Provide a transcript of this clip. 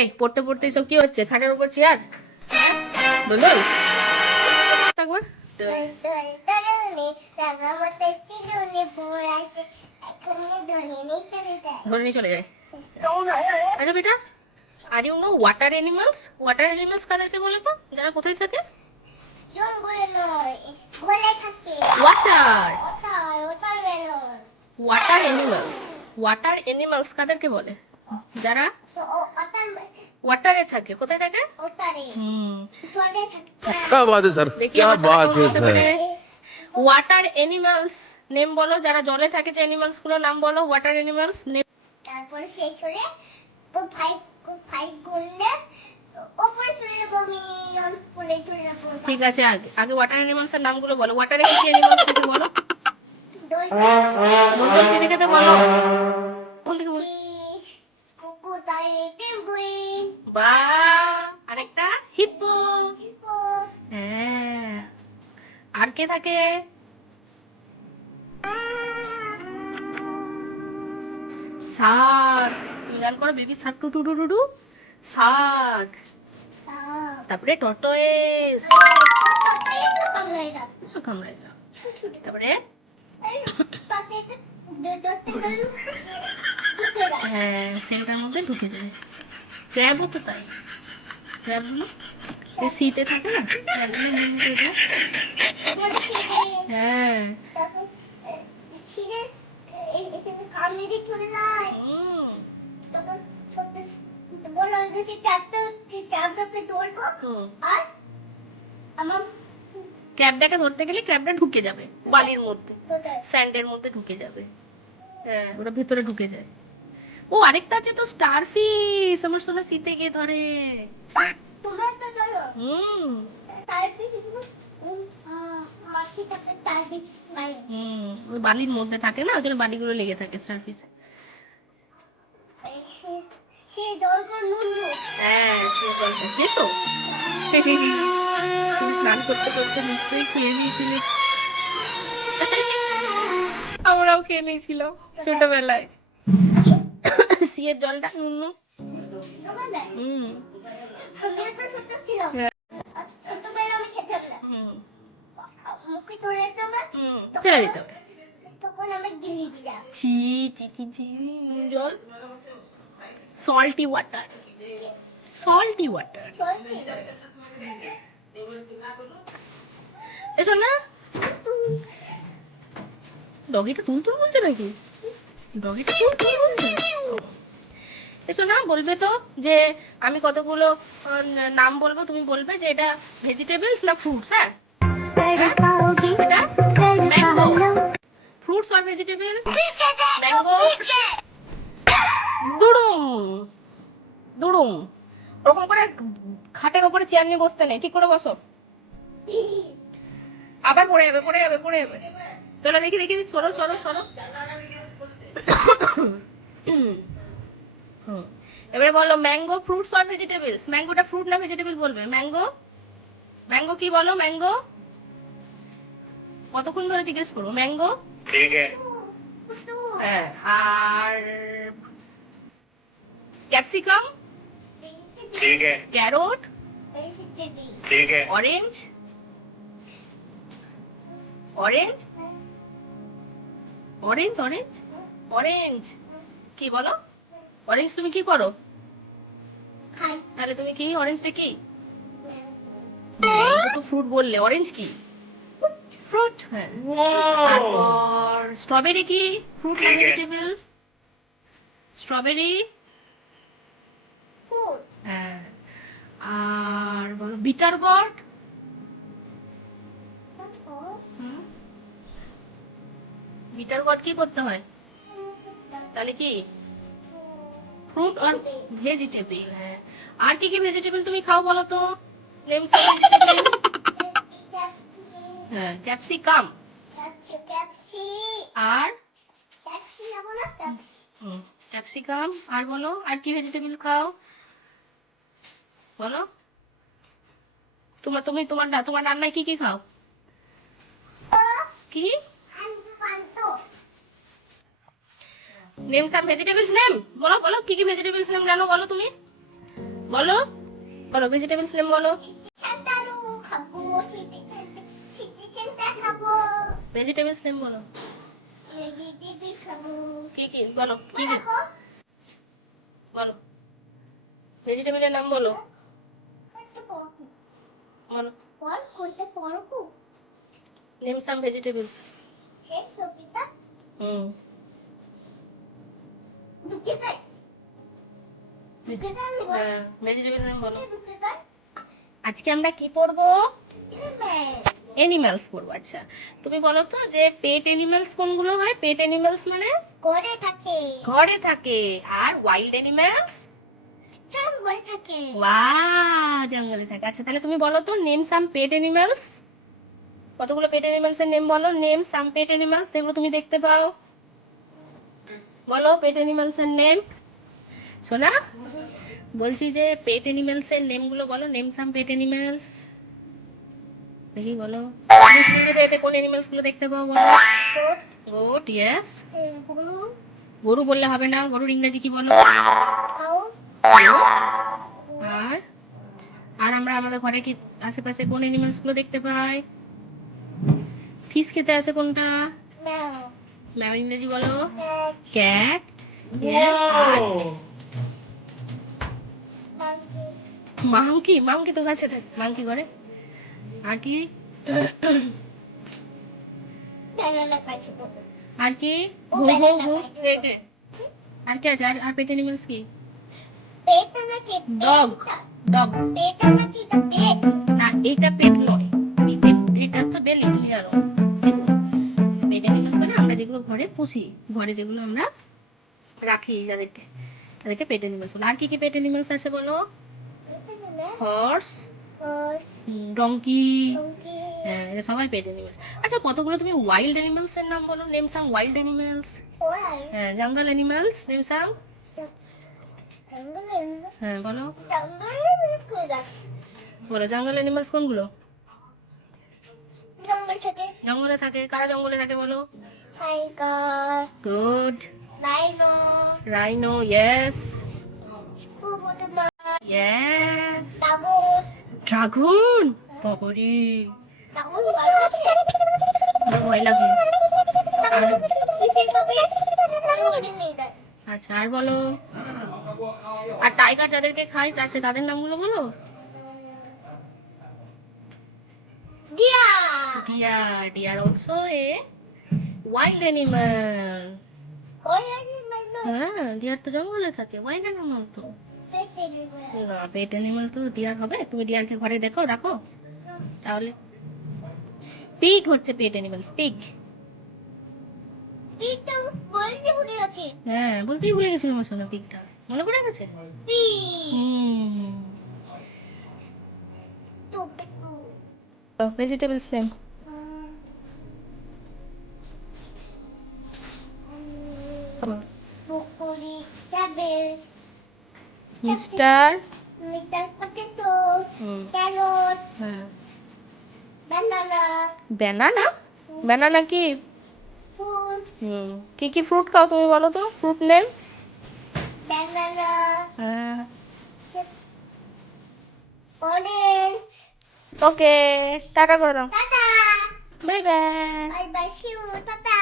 এই পড়তে পড়তে সব কি হচ্ছে? খাটের উপর চেয়ার, দোলন একবার ধরে নিয়ে চলে যায়। আচ্ছা বেটা, আর you know water animals? Water animals কাদেরকে বলে তো, যারা কোথায় থাকে? Water water animals. Water animals কাদেরকে বলে? যারা ওয়াটারে থাকে। কোথায় থাকে? क्या बात है सर, क्या बात है सर। ওয়াটার অ্যানিমালস নেম বলো, যারা জলে থাকে যে অ্যানিমালস গুলোর নাম বলো, ওয়াটার অ্যানিমালস নেম। তারপরে শেষ হলে তো ফাইভ গুণলে উপরে চলে যাবো, আমি উপরে চলে যাবো। ঠিক আছে, আগে আগে ওয়াটার অ্যানিমালস এর নামগুলো বলো। ওয়াটারে কি অ্যানিমালস থাকে বলো? দই থেকে বলো। কোন থেকে বলো? বা আরেকটা হিপ্পো। হ্যাঁ, আর কে থাকে? শার্ক। তুমি গান করো, baby shark doo doo doo doo doo. Shark. তারপরে টর্টয়েস। কামড়ায় না। তারপরে হ্যাঁ, সেলটার মধ্যে ঢুকে যায়। ক্র্যাবও তো তাই। ক্র্যাবগুলো সে সিটে থাকে না, ক্র্যাবগুলো হ্যাঁ। ক্র্যাবটাকে ধরতে গেলে ক্র্যাবটা ঢুকে যাবে বালির মধ্যে, স্যান্ডের মধ্যে ঢুকে যাবে। হ্যাঁ, ওটা ভেতরে ঢুকে যায়। ও আরেকটা আছে তো, স্টারফিশ। আমার সোনা শীতে গিয়ে ধরে। বালির মধ্যে থাকে না, ওই জন্য বালিগুলো লেগে থাকে স্টারফিশ। হ্যাঁ, তুমি স্নান করতে করতে নিশ্চয়ই খেয়ে নিয়েছিলে। আমরাও খেয়ে নিয়েছিলাম ছোটবেলায়। সিয়ের জলটা নুন। জল সল্টি ওয়াটার। Salty water. এসো না, ডগিটা তুলতুল বলছে নাকি? ডগিটা তুলতুল বলছে। এসো না, বলবে তো যে আমি কতগুলো নাম বলবো, তুমি বলবে যে এটা ভেজিটেবলস না ফ্রুটস। হ্যাঁ, এটা ম্যাঙ্গো। ফ্রুটস আর ভেজিটেবল? ম্যাঙ্গো। দুড়ুম দুড়ুম। ওরকম করে খাটের উপরে চেয়ার নিয়ে বসতে নেই, ঠিক করে বসো। আবার পড়ে যাবে, পড়ে যাবে, পড়ে যাবে। চলো দেখি দেখি, সরো সরো সরো। এবারে বলো ম্যাঙ্গো ফ্রুটস আর ভেজিটেবলস। ম্যাঙ্গোটা ফ্রুট না ভেজিটেবল বলবে। ম্যাঙ্গো, ম্যাঙ্গো কি বলো? ম্যাঙ্গো কতক্ষণ ধরে জিজ্ঞেস করো? ম্যাঙ্গো। ঠিক আছে। হ্যাঁ, আর ক্যাপসিকাম। ঠিক আছে। ক্যারট। ঠিক আছে। Orange. Orange orange orange orange কি বলো? অরেঞ্জ তুমি কি করো? তাহলে তুমি কি? অরেঞ্জটা কি? ম্যাঙ্গো তো ফ্রুট বললে, অরেঞ্জ কি? ফ্রুট। হ্যাঁ। তারপর স্ট্রবেরি কি? ফ্রুট না ভেজিটেবল? Strawberry fruit. হ্যাঁ। আর বলো বিটার গট। বিটার গট কি করতে হয়? তাহলে কি? ফ্রুট আর ভেজিটেবল। হ্যাঁ। আর কি কি ভেজিটেবল তুমি খাও বলো তো? Names of vegetable. হ্যাঁ, ক্যাপসিকাম। আর ক্যাপসিকাম। আর বলো, আর কি ভেজিটেবল খাও বলো? তোমার রান্নায় কি কি খাও? কি নেম সাম ভেজিটেবলস নেম বলো, বলো কি কি ভেজিটেবলস নেম জানো বলো তুমি? বলো বলো ভেজিটেবলস নেম বলো। শান্তালু খাবো, সিটি সেন্টা খাবো, ভেজিটেবলস নেম বলো। ভেজিটেবল খাবো। কি কি বলো কি কি দেখো, বলো ভেজিটেবলের নাম বলো করতে পারবো। বলো। বল করতে পারবো। Name some vegetables. এই সবিতা হুম ঢুকে যায়। ঢুকে যায় আমি বল। হ্যাঁ ভেজিটেবল নাম বলো। ঢুকে যায়। আজকে আমরা কি পড়বো? এলিমেন্ট। এনিম্যালস পড়বো। আচ্ছা তুমি বলো তো যে পেট এনিম্যালস কোনগুলো হয়? পেট এনিম্যালস মানে করে থাকে। ঘরে থাকে, আর ওয়াইল্ড এনিম্যালস জঙ্গল থাকে। জঙ্গলে থাকে। আচ্ছা তাহলে তুমি বলো তো নেম সাম পেট এনিম্যালস। কতগুলো পেট এনিম্যালস এর নেম বলো। নেম সাম পেট এনিম্যালস যেগুলো তুমি দেখতে পাও। বলো পেট এনিম্যালস এর নেম। শোনা বলছি যে পেট এনিম্যালস এর নেম গুলো বলো। নেম সাম পেট এনিম্যালস দেখি বলো। তুমি স্কুল যেতে যেতে কোন এনিম্যালস গুলো দেখতে পাও বলো। Goat yes. গরু, গরু বললে হবে না, গরুর ইংরেজি কি বলো? কাউ, আর আর আমরা আমাদের ঘরে কি আশেপাশে কোন এনিম্যালস গুলো দেখতে পাই? ফিশ খেতে আসে কোনটা? ম্যাও, ম্যাম ইংরেজি বলো। Cat, cat. Monkey, monkey. Monkey তো গাছে থাকে, মাংকি ঘরে। আর কি? ব্যানানা খাইছে তো। আর কি? ও ঘো ঘো banana ঘো খাইছে। কে কে? আর কি আছে? আর পেট এনিম্যালস কি? পেট নাকি ডগ। ডগ পেট নাকি তো পেট। না, এটা পেট নয়। এই পেট, এটা তো বেলি, তুমি জানো। পেট এনিম্যালস মানে আমরা যেগুলো ঘরে পুষি, ঘরে যেগুলো আমরা রাখি যাদেরকে, তাদেরকে পেট এনিম্যালস বলে। আর কি কি পেট এনিম্যালস আছে বলো? Horse, horse, donkey. ডঙ্কি, হ্যাঁ এটা সবাই পেট এনিম্যালস। আচ্ছা কতগুলো তুমি ওয়াইল্ড অ্যানিমালস এর নাম বলো। Name some wild animals. ওয়াল, হ্যাঁ জঙ্গল অ্যানিমালস নেম সাম। জঙ্গল, হ্যাঁ বলো জঙ্গলে বিলকুল না। বলো জঙ্গল অ্যানিমালস কোনগুলো? জঙ্গল থাকে। জঙ্গলে থাকে। কারা জঙ্গলে থাকে বলো? Tiger, good. Lino, rhino yes. Hippopotamus, yes. Dragon. Dragon. বাবারে ড্রাগন ভয় আছে। আমার ভয় লাগে। আর বিশেষভাবে জঙ্গলে নিয়ে যায়। আচ্ছা আর বলো। আর টাইগার যাদেরকে খায় তাদের নামগুলো বলো। Deer, deer. Deer also a wild animal. ওই অ্যানিমাল না, হ্যাঁ ডিয়ার তো জঙ্গলে থাকে, ওয়াইল্ড অ্যানিমাল তো। Pet animal. না পেট অ্যানিমাল তো ডিয়ার হবে? তুমি ডিয়ারকে ঘরে দেখো রাখো তাহলে। পিগ হচ্ছে পেট অ্যানিমাল। পিগ। এই তো বলতে ভুলে গেছি। হ্যাঁ বলতেই ভুলে গেছিলাম আসলে পিগটা মনে পড়ে গেছে। পি, হুম two, two. Vegetables name. Broccoli, cabbage, mister. মিটার পটেটো, হুম ক্যারট, হ্যাঁ বানানা, ব্যানানা। ব্যানানা কি? ফ্রুট, কি কি ফ্রুট খাও তুমি বলো তো? Fruit name. বানানা, হ্যাঁ অরেঞ্জ। ওকে টাটা করে দাও। টাটা, bye bye. Bye bye, see you, tata.